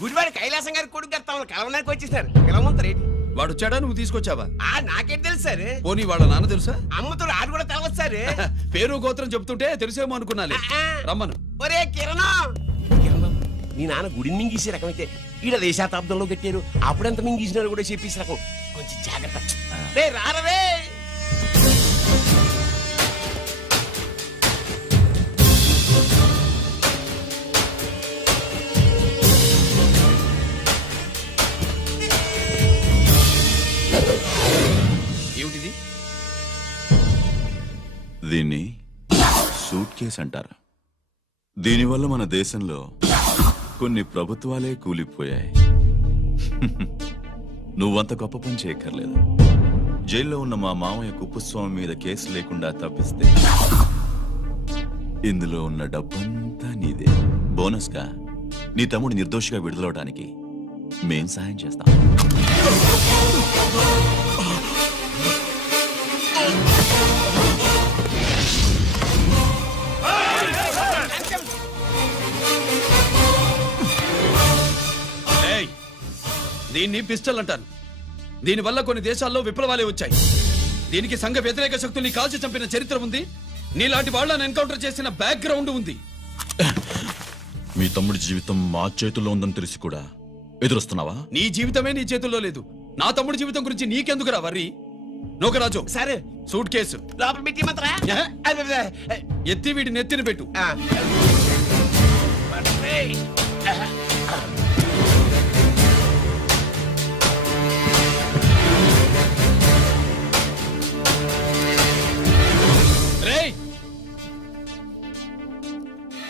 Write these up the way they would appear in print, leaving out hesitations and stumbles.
గుడివాడి కైలాసం గారి కొడుకు గారు తమను కలవడానికి వచ్చేసారు. పిలవమంటారు. వాడు వచ్చాడా, నువ్వు తీసుకొచ్చావా? నాకేం తెలుసు సార్. పోనీ వాళ్ళ నాన్న తెలుసా? అమ్మతో ఆడు కూడా తెలవచ్చు సార్. పేరు గోత్రం చెప్తుంటే తెలిసేమో అనుకున్నాలే. రమ్మను. ఒరే కిరణం, నీ నాన్న గుడిని మింగేసే రకమైతే ఈడ శతాబ్దంలో కట్టారు. అప్పుడెంత మింగేసినారు కూడా చెప్పేసి రకం. కొంచెం జాగ్రత్త. రే రారవే. ఏమిటిది? దీన్ని సూట్ కేస్ అంటారు. దీనివల్ల మన దేశంలో కొన్ని ప్రభుత్వాలే కూలిపోయాయి. నువ్వంత గొప్ప పని చేయక్కర్లేదు. జైల్లో ఉన్న మా మామయ్య కుప్పస్వామి మీద కేసు లేకుండా తప్పిస్తే ఇందులో ఉన్న డబ్బంతా నీదే. బోనస్ గా నీ తమ్ముడు నిర్దోషిగా విడుదలవడానికి మేం సాయం చేస్తాం. దీన్ని పిస్టల్ అంటారు. దీనివల్ల కొన్ని దేశాల్లో విప్లవాలే వచ్చాయి. దీనికి సంఘ వ్యతిరేక శక్తుల్ని కాల్చి చంపిన చరిత్ర ఉంది. నీలాంటి వాళ్ళని ఎన్కౌంటర్ చేసిన బ్యాక్గ్రౌండ్ ఉంది. మీ తమ్ముడి జీవితం మా చేతుల్లో ఉందని తెలిసి కూడా ఎదురొస్తున్నావా? నీ జీవితమే నీ చేతుల్లో లేదు. నా తమ్ముడి జీవితం గురించి నీకెందుకురా వర్రీ? నోకరాజు సరే, సూట్ కేసు లోపల పెట్టి మాత్రా. ఎత్తి వీడి నెత్తిన పెట్టు.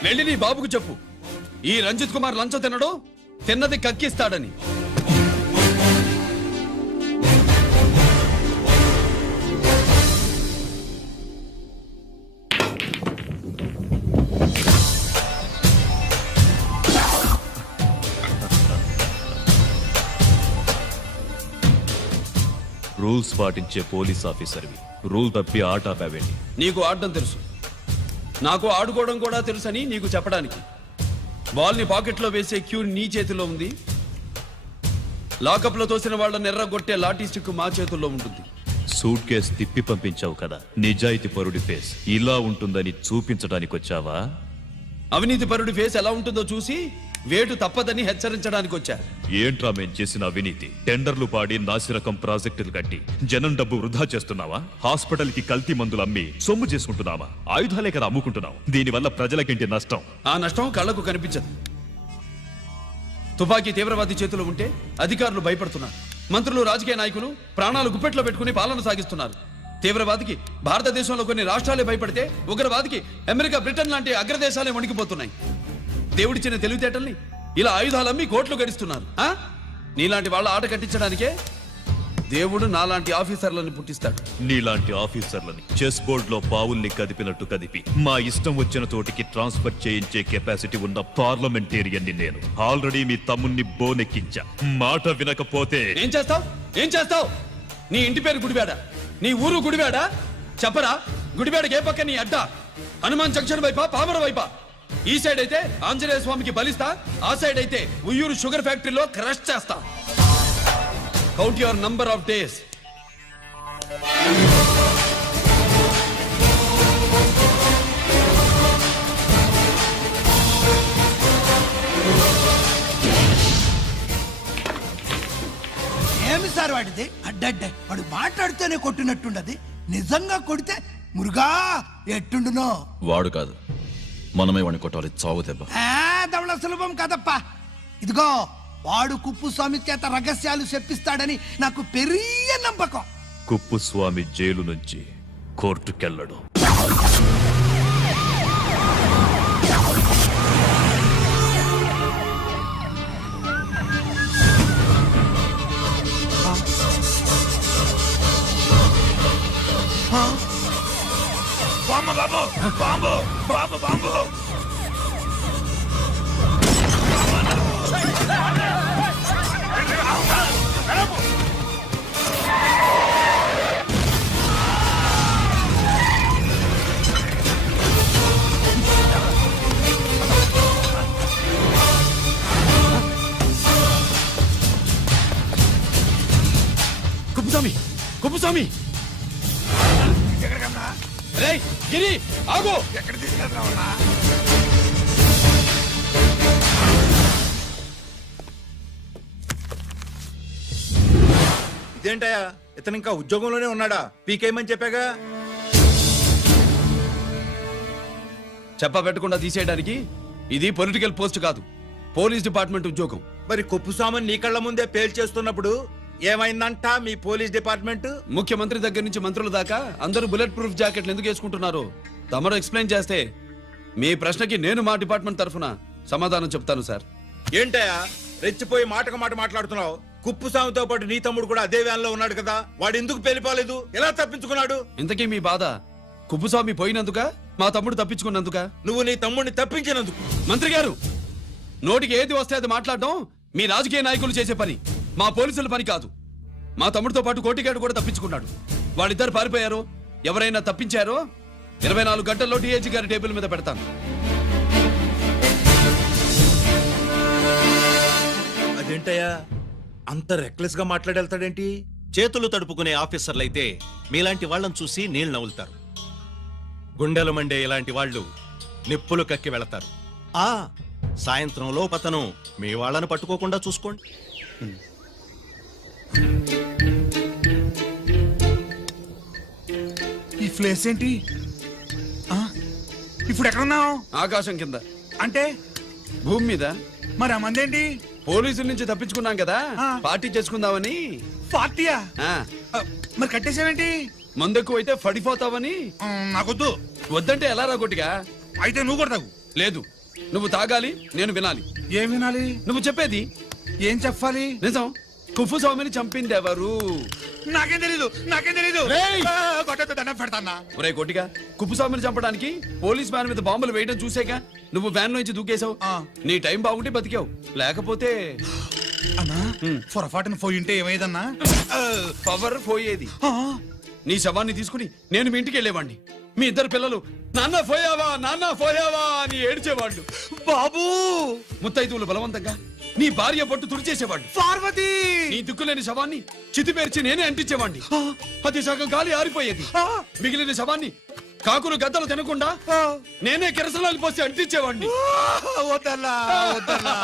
వెళ్ళి నీ బాబుకు చెప్పు, ఈ రంజిత్ కుమార్ లంచం తినడు, తిన్నది కక్కిస్తాడని. రూల్స్ పాటించే పోలీస్ ఆఫీసర్వి, రూల్ తప్పి ఆట ఆపావేంటి? నీకు ఆడడం తెలుసు, నాకు ఆడుకోవడం కూడా తెలుసని నీకు చెప్పడానికి. బాల్ ని పాకెట్లో వేసే క్యూ నీ చేతిలో ఉంది. లాకప్ లో తోసిన వాళ్ళని ఎర్రగొట్టే లాఠీ స్టిక్ మా చేతుల్లో ఉంటుంది. సూట్ కేస్ తిప్పి పంపించావు కదా, నిజాయితీ పరుడి ఫేస్ ఇలా ఉంటుందని చూపించడానికి వచ్చావా? అవినీతి పరుడి ఫేస్ ఎలా ఉంటుందో చూసి వేటు తప్పదని హెచ్చరించడానికి వచ్చా. ఏంట్రా మేం చేసిన అవినీతి? టెండర్లు పాడి నాసిరకం ప్రాజెక్టులు కట్టి జనం డబ్బు వృధా చేస్తున్నావా? హాస్పిటల్ కి కల్తీ మందులు అమ్మి సొమ్ము చేసుకుంటున్నావా? ఆయుధాలే కదా అమ్ముకుంటున్నావు. దీనివల్ల ప్రజలకేంటి నష్టం? ఆ నష్టం కళ్లకు కనిపించదు. తుపాకీ తీవ్రవాది చేతిలో ఉంటే అధికారులు భయపడుతున్నారు. మంత్రులు, రాజకీయ నాయకులు ప్రాణాలు గుప్పెట్లో పెట్టుకుని పాలన సాగిస్తున్నారు. తీవ్రవాదికి భారతదేశంలో కొన్ని రాష్ట్రాలే భయపడితే ఉగ్రవాదికి అమెరికా, బ్రిటన్ లాంటి అగ్రదేశాలే వణికిపోతున్నాయి. దేవుడిచ్చిన తెలివితేటల్ని ఇలా ఆయుధాలమ్మి కోట్లు గడిస్తున్నారు. నీలాంటి వాళ్ళ ఆట కట్టించడానికే దేవుడు నాలాంటి ఆఫీసర్లను పుట్టిస్తాడు. నీలాంటి ఆఫీసర్లని చెస్ బోర్డ్ లో పావుల్ని కదిపినట్టు కదిపి మా ఇష్టం వచ్చిన తోటికి ట్రాన్స్ఫర్ చేయించే కెపాసిటీ ఉన్న పార్లమెంటేరియన్ ని నేను. ఆల్రెడీ మీ తమ్ముణ్ణి బోనెక్కించా. మాట వినకపోతే ఏం చేస్తావు? ఏం చేస్తావు? నీ ఇంటి పేరు గుడివాడ, నీ ఊరు గుడివాడ. చెప్పరా, గుడివాడకి ఏ పక్క నీ అడ్డ? హనుమాన్ జంక్షన్ వైపా, పామర వైపా? ఈ సైడ్ అయితే ఆంజనేయ స్వామికి బలిస్తా, ఆ సైడ్ అయితే ఉయ్యూరు షుగర్ ఫ్యాక్టరీలో క్రష్ చేస్తా. Count your number of days. ఏమి సార్ వాడిది? అడ్డడ్డ వాడు మాట్లాడుతూనే కొట్టినట్టుండది. నిజంగా కొడితే మురుగా ఎట్టుండునో. వాడు కాదు, మనమే వాడిని కొట్టాలి. చావు దెబ్బ. దవళ సులభం కదప్పా. ఇదిగో, వాడు కుప్పుస్వామి చేత రహస్యాలు చెప్పిస్తాడని నాకు పెరియ నమ్మకం. కుప్పుస్వామి జైలు నుంచి కోర్టుకెళ్ళడు. బాంబు బాబు, బాంబు బాబు, బాంబు. కుప్పస్వామి ఎక్కడికన్నా రేయ్ గిరి ఆగు. ఎక్కడ తీసుకెళ్తున్నావన్నా? ఇదేంటయ్యా ఇతను ఇంకా ఉద్యోగంలోనే ఉన్నాడా? పీకేయమని చెప్పాగా. చెప్ప పెట్టకుండా తీసేయడానికి ఇది పొలిటికల్ పోస్ట్ కాదు, పోలీస్ డిపార్ట్మెంట్ ఉద్యోగం. మరి కుప్పుస్వామిని నీ కళ్ళ ముందే పేల్చేస్తున్నప్పుడు ఏమైందంట మీ పోలీస్ డిపార్ట్మెంట్? ముఖ్యమంత్రి దగ్గర నుంచి మంత్రుల దాకా అందరూ బుల్లెట్ ప్రూఫ్ జాకెట్లు ఎందుకు వేసుకుంటున్నారు తమరు ఎక్స్ప్లెయిన్ చేస్తే మీ ప్రశ్నకి నేను మా డిపార్ట్మెంట్ తరఫున సమాధానం చెప్తాను సార్. ఏంటయ్యా రెచ్చిపోయి మాటకు మాట మాట్లాడుతున్నావు? కుప్పుస్వామితో పాటు నీ తమ్ముడు కూడా అదే వ్యాన్ లో ఉన్నాడు కదా, వాడు ఎందుకు పేలిపోలేదు? ఎలా తప్పించుకున్నాడు? ఇంతకీ మీ బాధ కుప్పుస్వామి పోయినందుక మా తమ్ముడు తప్పించుకున్నందుక? నువ్వు నీ తమ్ముడిని తప్పించినందుకు. మంత్రి గారు, నోటికి ఏది వస్తే అది మాట్లాడడం మీ రాజకీయ నాయకులు చేసే పని, మా పోలీసుల పని కాదు. మా తమ్ముడితో పాటు కోటిగాడు కూడా తప్పించుకున్నాడు. వాళ్ళిద్దరు పారిపోయారు. ఎవరైనా తప్పించారో 24 గంటల్లో డిఐజీ గారి టేబుల్ మీద పెడతాను. అదేంటయ్యా అంత రెక్లెస్ గా మాట్లాడేళ్తాడేంటి? చేతులు తడుపుకునే ఆఫీసర్లైతే మీలాంటి వాళ్ళని చూసి నీళ్లు నవ్వులుతారు. గుండెలు మండే ఇలాంటి వాళ్ళు నిప్పులు కక్కి వెళతారు. సాయంత్రం లోపతను మీ వాళ్ళను పట్టుకోకుండా చూసుకోండి. ఈ ప్లేస్ ఏంటి? ఆ? ఇప్పుడు ఎక్కడున్నావు? ఆకాశం కింద అంటే భూమి మీద. మరి ఆ మందేంటి? పోలీసుల నుంచి తప్పించుకున్నాం కదా, ఆ. పార్టీ చేసుకుందామని. పార్టీయా? ఆ, ఆ, మరి కట్టేసావేంటి? మందెక్కువ అయితే పడిపోతావని. నాకొద్దు. వద్దంటే ఎలా రాగొట్టిగా? అయితే నువ్వు కూడా తాగు. లేదు, నువ్వు తాగాలి, నేను వినాలి. ఏం వినాలి? నువ్వు చెప్పేది ఏం చెప్పాలి? నిజం. కుఫు స్వామిని చంపింది ఎవరు? నాకేం తెలీదు, నాకేం తెలీదు. రేయ్! కొట్టతో దండం పెడతానా? ఒరే కోటిగా, కుప్పు స్వామిని చంపడానికి పోలీస్ వ్యాన్ మీద బాంబులు వేయడం చూసాక నువ్వు వ్యాన్ నుంచి దూకేశావు. ఆ. నీ టైం బాగుంటే బతికావు, లేకపోతే అన్నా పొరపాటున పోయి ఉంటే ఏమైందన్నా? పవర్ పోయేది. ఆ, నీ శవాన్ని తీసుకుని నేను మీ ఇంటికి వెళ్ళేవాడిని. మీ ఇద్దరు పిల్లలు నాన్న పోయావా, నాన్న పోయావా అని ఏడ్చేవాళ్ళు. బాబూ ముత్తైదువులు బలవంతంగా నీ భార్య పట్టు తుడిచేసేవాళ్ళు. పార్వతి నీ దిక్కులేని శవాన్ని చితిపేర్చి నేనే అంటించేవాడిని. అది సగం గాలి ఆరిపోయేది. మిగిలిన శవాన్ని కాకులు గద్దలు తినకుండా నేనే కిరసనాలు పోసి అంటించేవాడిని. వద్దన్నా, వద్దన్నా.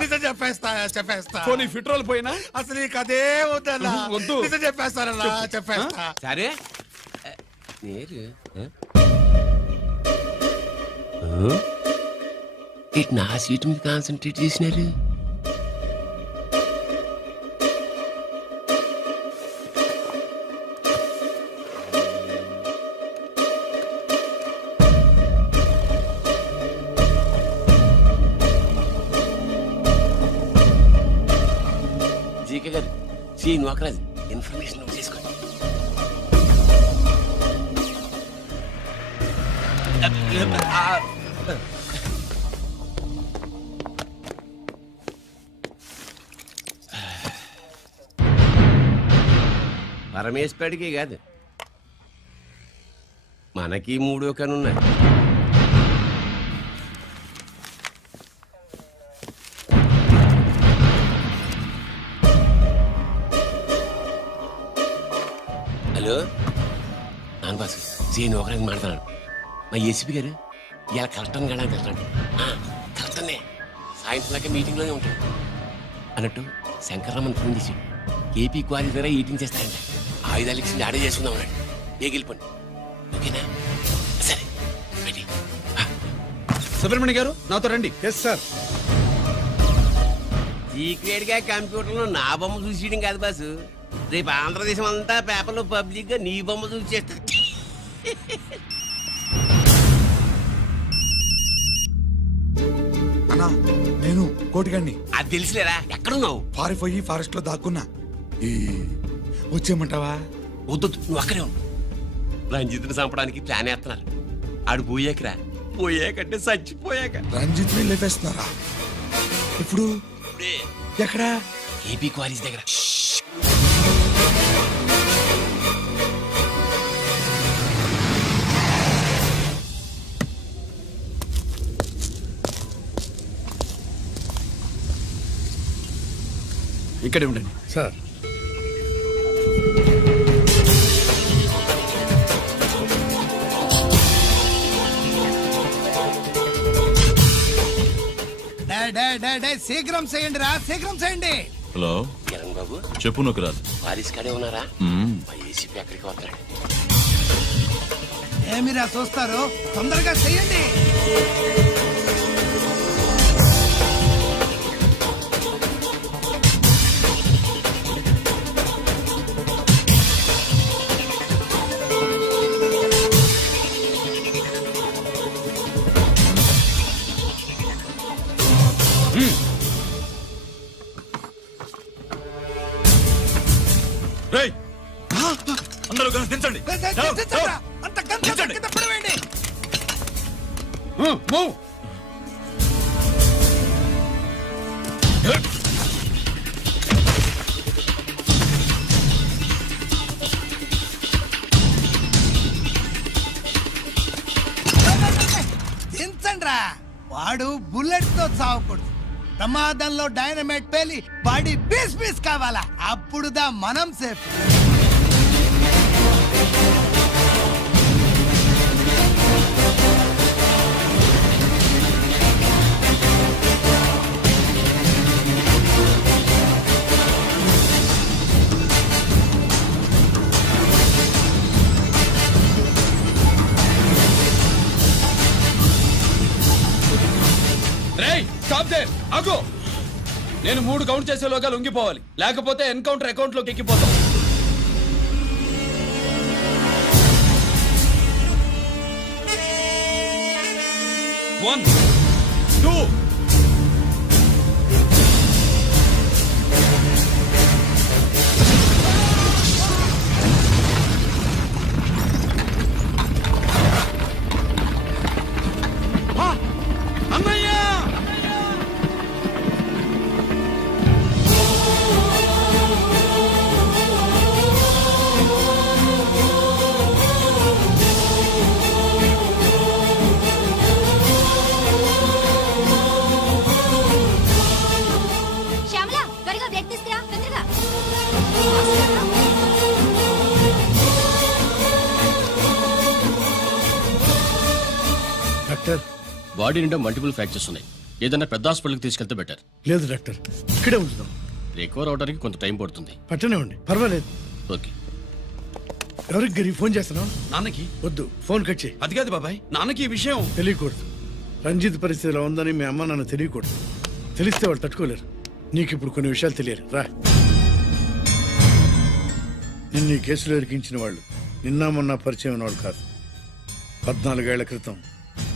నిజం చెప్పేస్తా, చెప్పేస్తా. పోనీ ఫిట్రోల్ పోయినా అసలు ఈ కథే వద్దన్నా. వద్దు. నిజం చెప్పేస్తానన్నా, చెప్పేస్తా. సరే నేరు ఇటు నా సీట్ మీద కాన్సన్ట్రేట్ చేసినారు. జీకే గారు, శ్రీ నోకరాజ్ ఇన్ఫర్మేషన్ నోట్ చేసుకోండి. పరమేశ్వరుడికి కాదు, మనకి 3 కనున్నాయి. హలో నాన్న బాసు, సీన్ ఒకరికి మాట్లాడుతున్నాడు. మా ఏసీపీ గారు ఇలా కలెక్టర్ని వెళ్ళడానికి వెళ్తాడు. కలెక్టర్నే సాయంత్రం దాకా మీటింగ్లోనే ఉంటాడు అన్నట్టు. శంకర్రామన్ ఫోన్ చేసి ఏపీ క్వారీ ద్వారా ఈటింగ్ చేస్తారంట. ఆయుధాలు ఇచ్చింది ఆడే చేసుకుందాం అన్నాడు. గెలిపండి, ఓకేనా? సరే రెడీ. సుబ్రహ్మణ్య గారు నాతో రండి. Yes sir. సీక్రెట్ గా కంప్యూటర్లో నా బొమ్మ చూసేయడం కాదు బాసు, రేపు ఆంధ్రదేశం అంతా పేపర్లో పబ్లిక్ గా నీ బొమ్మ చూసేస్తుంది. అన్నా నేను కోటిగాడిని. అది తెలుసులేరా, ఎక్కడున్నావు? పారిపోయి ఫారెస్ట్ లో దాక్కున్నా. వచ్చేయమంటావా? వద్దు, నువ్వు అక్కడే ఉన్నావు. రంజిత్ని చంపడానికి ప్లాన్ వేస్తున్నారు. ఆడు పోయాకరా, పోయాకంటే చచ్చిపోయాక. రంజిత్ ని లేపేస్తున్నారా? ఇప్పుడు ఇప్పుడే ఎక్కడా? ఏపీ క్వారీస్ దగ్గర. ఇక్కడే ఉండండి సార్ శీఘ్రం చేయండి రా, శీఘ్రం చేయండి. హలో కిరణ్ బాబు చెప్పు నొకరాజు. వారిస్ కాడే ఉన్నారా? మా ఏసీపీ ఎక్కడికి వస్తున్నాడు? ఏమిరా చూస్తారు, తొందరగా చెయ్యండి. రేయ్ అందరూ కలిసి దించండి. అంత గంట కింద పడవేయండి. మూవ్. దించండ్రా. వాడు బుల్లెట్ తో చావకూడదు. ప్రమాదంలో డైనమైట్ పేలి బాడీ పీస్ పీస్ కావాలా, అప్పుడుదా మనం సేఫ్. రేయ్ స్టాప్ దే, ఆగు. నేను 3 కౌంట్ చేసేలోగా లొంగిపోవాలి, లేకపోతే ఎన్కౌంటర్ అకౌంట్ లోకి ఎక్కిపోతాం. 1 2 శ్యామల, త్వరగా బ్రేక్ తీసుకురా, తొందరగా. డాక్టర్, బాడీ నిండా మల్టిపుల్ ఫ్రాక్చర్స్ ఉన్నాయి. ఏదైనా పెద్ద హాస్పిటల్కి తీసుకెళ్తే బెటర్. లేదు డాక్టర్, ఇక్కడే ఉంచుదాం. రికవర్ అవడానికి కొంత టైం పడుతుంది. పట్టనే ఉండి పర్వాలేదు. ఓకే. ఎవరికి గరి ఫోన్ చేస్తున్నావు? నాన్నకి. వద్దు, ఫోన్ కట్ చేయి. అది కాదు బాబాయ్, నాన్నకి ఈ విషయం తెలియకూడదు. రంజిత్ పరిస్థితిలో ఉందని మీ అమ్మ నాన్న తెలియకూడదు. తెలిస్తే వాళ్ళు తట్టుకోలేరు. నీకు ఇప్పుడు కొన్ని విషయాలు తెలియాలి. రా. నిన్ను ఈ కేసులో ఇరికించిన వాళ్ళు నిన్న మొన్న పరిచయం ఉన్న వాళ్ళు కాదు. 14 ఏళ్ల క్రితం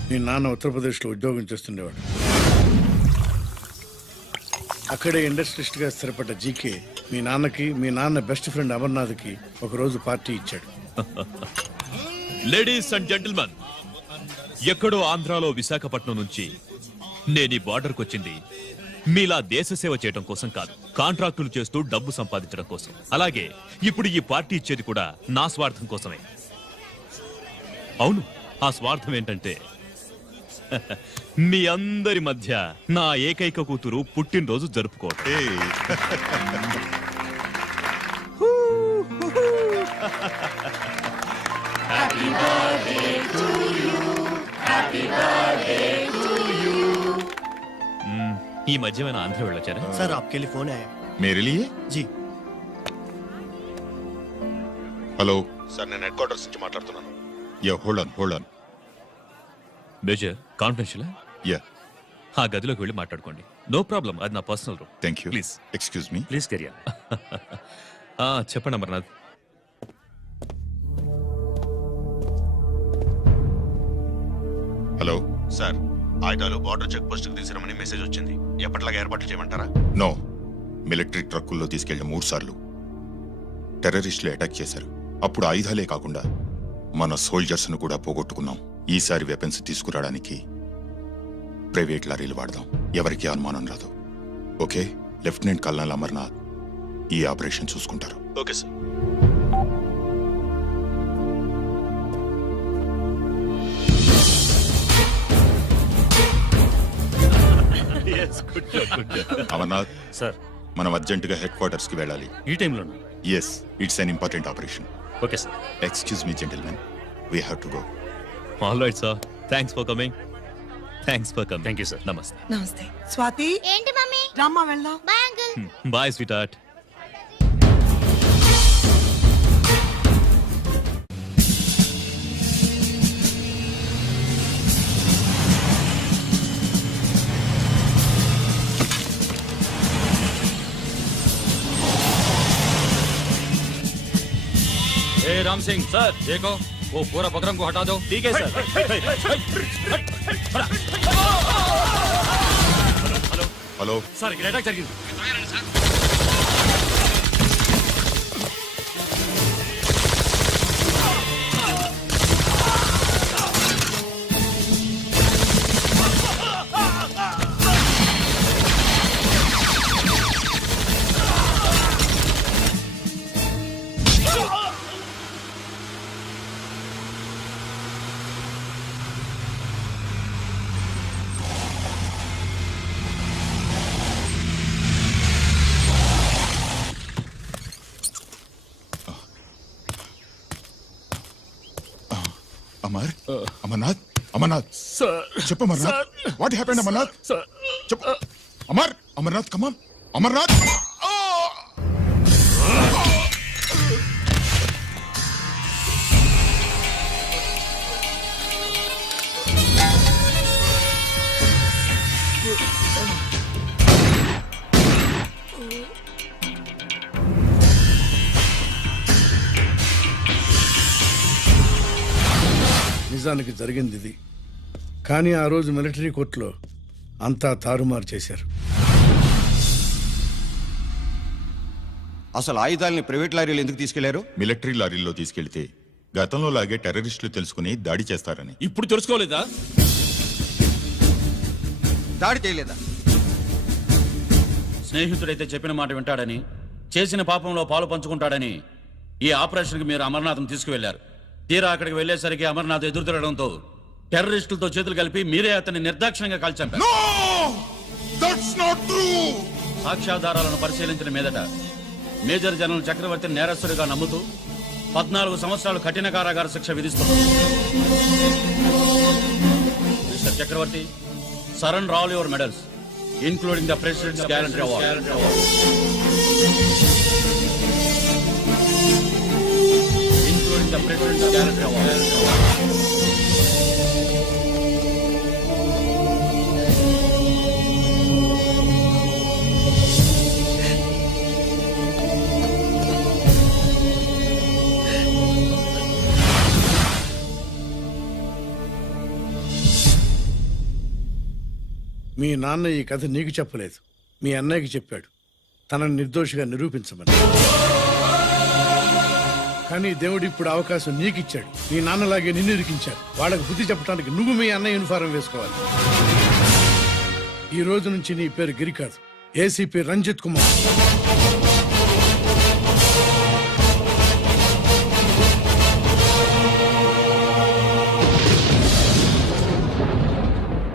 మీ నాన్న ఉత్తరప్రదేశ్లో ఉద్యోగం చేస్తుండేవాడు. అక్కడే ఇండస్ట్రియలిస్ట్గా స్థిరపడ్డ జీకే మీ నాన్నకి, మీ నాన్న బెస్ట్ ఫ్రెండ్ అమర్నాథ్కి ఒకరోజు పార్టీ ఇచ్చాడు. లేడీస్ అండ్ జెంటిల్మెన్, ఎక్కడో ఆంధ్రాలో విశాఖపట్నం నుంచి నేను ఈ బార్డర్కి వచ్చింది మీలా దేశ సేవ చేయడం కోసం కాదు, కాంట్రాక్టులు చేస్తూ డబ్బు సంపాదించడం కోసం. అలాగే ఇప్పుడు ఈ పార్టీ ఇచ్చేది కూడా నా స్వార్థం కోసమే. అవును, ఆ స్వార్థం ఏంటంటే మీ అందరి మధ్య నా ఏకైక కూతురు పుట్టినరోజు జరుపుకోవటం. ఈ మధ్యమైన ఆంధ్ర వెళ్ళొచ్చారా? సార్ आपके लिए फोन आया. मेरे लिए? जी. హలో సార్, నేను హెడ్ క్వార్టర్స్ నుంచి మాట్లాడుతున్నాను. Yeah, hold on. Major confidential. Yeah, ఆ గదిలోకి వెళ్ళి మాట్లాడుకోండి. నో ప్రాబ్లం, అది నా personal room. Thank you. Please. Excuse me. Please career. చెప్పండి అమర్నాథ్. హలో సార్, ఆయుధాలు బార్డర్ చెక్ పోస్ట్ కు తీసుకురమని మెసేజ్ వచ్చింది. ఎప్పటిలాగా ఏర్పాట్లు చేయమంటారా? నో, మిలిటరీ ట్రక్కుల్లో తీసుకెళ్లిన 3 సార్లు టెర్రరిస్టులు అటాక్ చేశారు. అప్పుడు ఆయుధాలే కాకుండా మన సోల్జర్స్ ను కూడా పోగొట్టుకున్నాం. ఈసారి వెపన్స్ తీసుకురావడానికి ప్రైవేట్ లారీలు వాడదాం. ఎవరికి అనుమానం రాదు. ఓకే? లెఫ్టినెంట్ కల్నల్ అమర్నాథ్ ఈ ఆపరేషన్ చూసుకుంటారు. Okay sir. అమర్నాథ్ సార్, మనం అర్జెంటుగా హెడ్ క్వార్టర్స్ కి వెళ్ళాలి. ఈ టైంలో. Yes, it's an important operation. Okay sir. Excuse me gentlemen, we have to go. All right sir, thanks for coming. Thanks for coming. Thank you sir. నమస్తే. నమస్తే స్వాతి. ఏంటి mummy? రామ్మా వెళ్దాం. Bye uncle. Bye sweetheart. Ram Singh sir देखो वो पूरा बकरम को हटा दो. ठीक है सर. హలో सर ఇక్కడ అటాక్ జరిగింది. అమర్ అమర్నాథ్ అమర్నాథ్ చెప్పు అమర్నాథ్ వాట్ హ్యాపెండ్ అమర్నాథ్ చెప్పు అమర్ అమర్నాథ్ కమాన్ అమర్నాథ్ నిజానికి జరిగింది ఇది. కానీ ఆ రోజు మిలిటరీ కోర్టులో అంతా తారుమారు చేశారు. అసలు ఆయుధాలని ప్రైవేట్ లారీలు ఎందుకు తీసుకెళ్లారు? మిలిటరీ లారీల్లో తీసుకెళ్తే గతంలో లాగే టెర్రరిస్టులు తెలుసుకుని దాడి చేస్తారని. ఇప్పుడు తెలుసుకోలేదా? దాడి చేయలేదా? స్నేహితుడైతే చెప్పిన మాట వింటాడని, చేసిన పాపంలో పాలు పంచుకుంటాడని ఈ ఆపరేషన్కి మీరు అమర్నాథ్ను తీసుకువెళ్లారు. తీరా అక్కడికి వెళ్లేసరికి అమర్నాథ్ ఎదురు తిరగడంతో టెర్రరిస్టులతో చేతులు కలిపి మీరే అతన్ని నిర్దాక్షిణ్యంగా కాల్చంపారు. సాక్ష్యాధారాలను పరిశీలించిన మీదట మేజర్ జనరల్ చక్రవర్తిని నేరస్తుడిగా నమ్ముతూ 14 సంవత్సరాలు కఠిన కారాగార శిక్ష విధిస్తున్నారు. Mister Chakravarthy, surrender all your medals including the president's guarantee award. The President's Guarantee Award. మీ నాన్న ఈ కథ నీకు చెప్పలేదు, మీ అన్నయ్యకి చెప్పాడు, తనని నిర్దోషిగా నిరూపించమని. కానీ దేవుడు ఇప్పుడు అవకాశం నీకు ఇచ్చాడు. మీ నాన్నలాగే నిన్ను ఇరికించాడు. వాళ్ళకి బుద్ధి చెప్పడానికి నువ్వు మీ అన్నయ్య యూనిఫారం వేసుకోవాలి. ఈ రోజు నుంచి నీ పేరు గిరి కాదు, ఏసీపీ రంజిత్ కుమార్.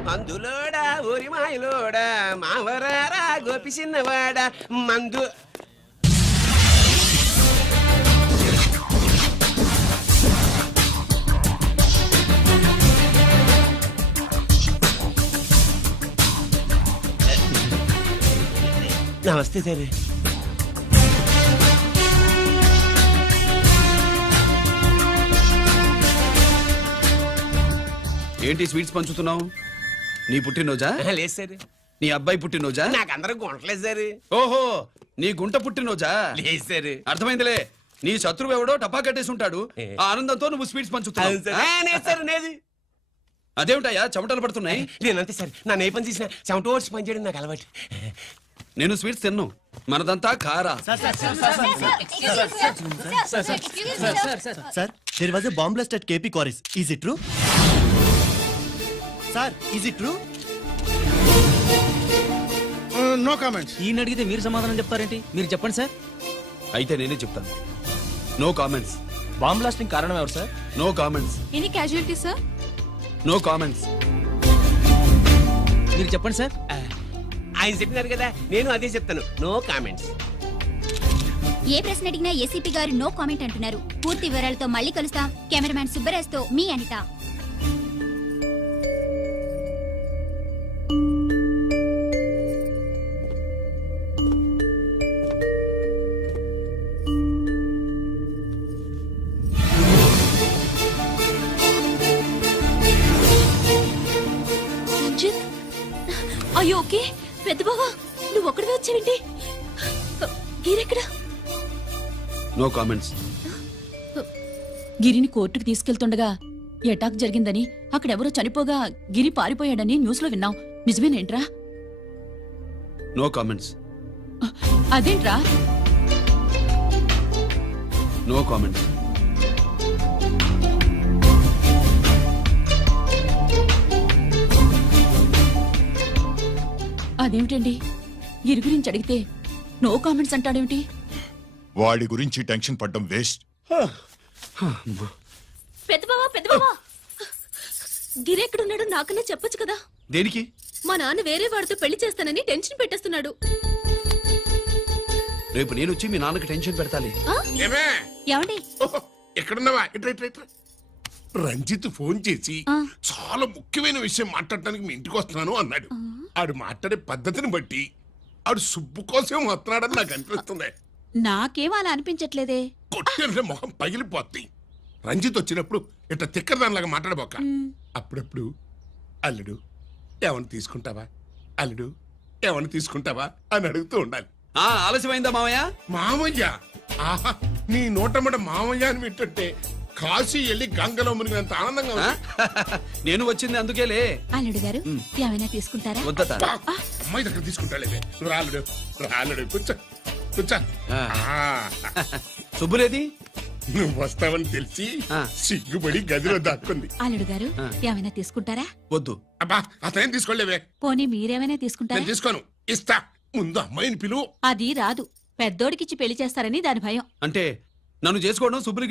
మందులోడా ఊరి మాయలోడా మావరారా గోపి చిన్నవాడా మందు. నమస్తే సార్. ఏంటి స్వీట్స్ పంచుతున్నావు? నీ పుట్టినరోజా? లేదు సార్. నీ అబ్బాయి పుట్టినరోజా? నాకు అందరూ గుంటలేదు సార్. ఓహో, నీ గుంట పుట్టినరోజా? లేదు సార్. అర్థమైందిలే. నీ శత్రువు ఎవడో టపా కట్టేసి ఉంటాడు. ఆ ఆనందంతో నువ్వు స్వీట్స్ పంచుతున్నావు. అదేమిటయ్యా చెమటలు పడుతున్నాయి? నేనంతే సార్. నా ఏ పని చేసిన చెమట ఓడ్చి పని చేయడం నాకు అలవాటు. నేను స్వీట్స్ తిన్ను, మనదంతా కారా. Sir, there was a bomb blast at KP Quarries. Is it true? Sir, is it true? No comments. ఈయన అడిగితే మీరు సమాధానం చెప్తారేంటి? మీరు చెప్పండి సార్. అయితే నేనే చెప్తాను. No comments. బాంబ్ బ్లాస్టింగ్ కారణం ఎవరు sir? No comments. Any casualty sir? No comments. మీరు చెప్పండి సార్. ఆయన చెప్పినారు కదా, నేను అదే చెప్తాను. No comments. ఏ ప్రశ్న అడిగినా ఏసీపీ గారు నో కామెంట్ అంటున్నారు. పూర్తి వివరాలతో మళ్ళీ కలుస్తాం. కెమెరామ్యాన్ సుబ్బరాజ్తో మీ అనిత. వెంకీ పెద్ద బావా నువ్వు ఒక్కడివే వచ్చావేంటి గిరెక్కడా నో కామెంట్స్. గిరిని కోర్టుకు తీసుకెళ్తుండగా ఎటాక్ జరిగిందని అక్కడెవరో చనిపోగా గిరి పారిపోయాడని న్యూస్ లో విన్నాం. నిజమేనేంట్రా? No comments. అదేంట్రా? No comments. అదేమిటండి, గిరి గురించి అడిగితే నో కామెంట్స్ అంటాడేమిటి? వాడి గురించి టెన్షన్ పడ్డం వేస్ట్. పెద్ద బావా గిరెక్కడున్నాడు నాకన్నా చెప్పొచ్చు కదా. దేనికి? మా నాన్న వేరే వాడితో పెళ్లి చేస్తానని టెన్షన్ పెట్టేస్తున్నాడు. రేపు నేను వచ్చి మీ నాన్నకి టెన్షన్ పెడతాలి. ఏమే ఏమండి ఎక్కడున్నావా? ఇట్రా ఇట్రా ఇట్రా. రంజిత్ ఫోన్ చేసి ఆ. చాలా ముఖ్యమైన విషయం మాట్లాడటానికి మీ ఇంటికి వస్తున్నాను అన్నాడు. ఆడు మాట్లాడే పద్ధతిని బట్టి ఆడు సుబ్బు కోసం వస్తున్నాడని నాకు అనిపిస్తుంది. నాకేం అలా అనిపించట్లేదే. కొట్టిన మొహం పగిలిపోద్ది. రంజిత్ వచ్చినప్పుడు ఇట్లా తిక్కరదానిలాగా మాట్లాడబోక. అప్పుడప్పుడు అల్లుడు ఏమన్నా తీసుకుంటావా, అల్లుడు ఏమన్నా తీసుకుంటావా అని అడుగుతూ ఉండాలి. ఆలస్యమైందా మామయ్య? మామయ్య, ఆహా, నీ నోటమ్మట మామయ్య అని వింటుంటే కాశీ వెళ్ళి గంగలో మునిగినంత ఆనందంగా ఉంది. నేను వచ్చింది అందుకేలే. అల్లుడు గారు ఏమైనా తీసుకుంటారా? వద్దట. అబ్బా, అమ్మాయి దగ్గర తీసుకుంటాలేవే. నువ్వు రాలుడు రాలుడు కూర్చో కూర్చో. ఆ. ఆ, సుబ్బులేది? నువ్వు వస్తావని తెలిసి ఆ. సిగ్గుపడి గదిలో దాక్కుంది. అల్లుడు గారు ఏమైనా తీసుకుంటారా? వద్దు. అబ్బా అతనేం తీసుకోలేవే. పోనీ మీరేమైనా తీసుకుంటారా? నేను తీసుకోను, ఇస్తా. ముందు అమ్మాయిని పిలువు. అది రాదు. పెద్దోడికిచ్చి పెళ్లి చేస్తారని దాని భయం. అంటే నన్ను చేసుకోవడం సుబ్బులకి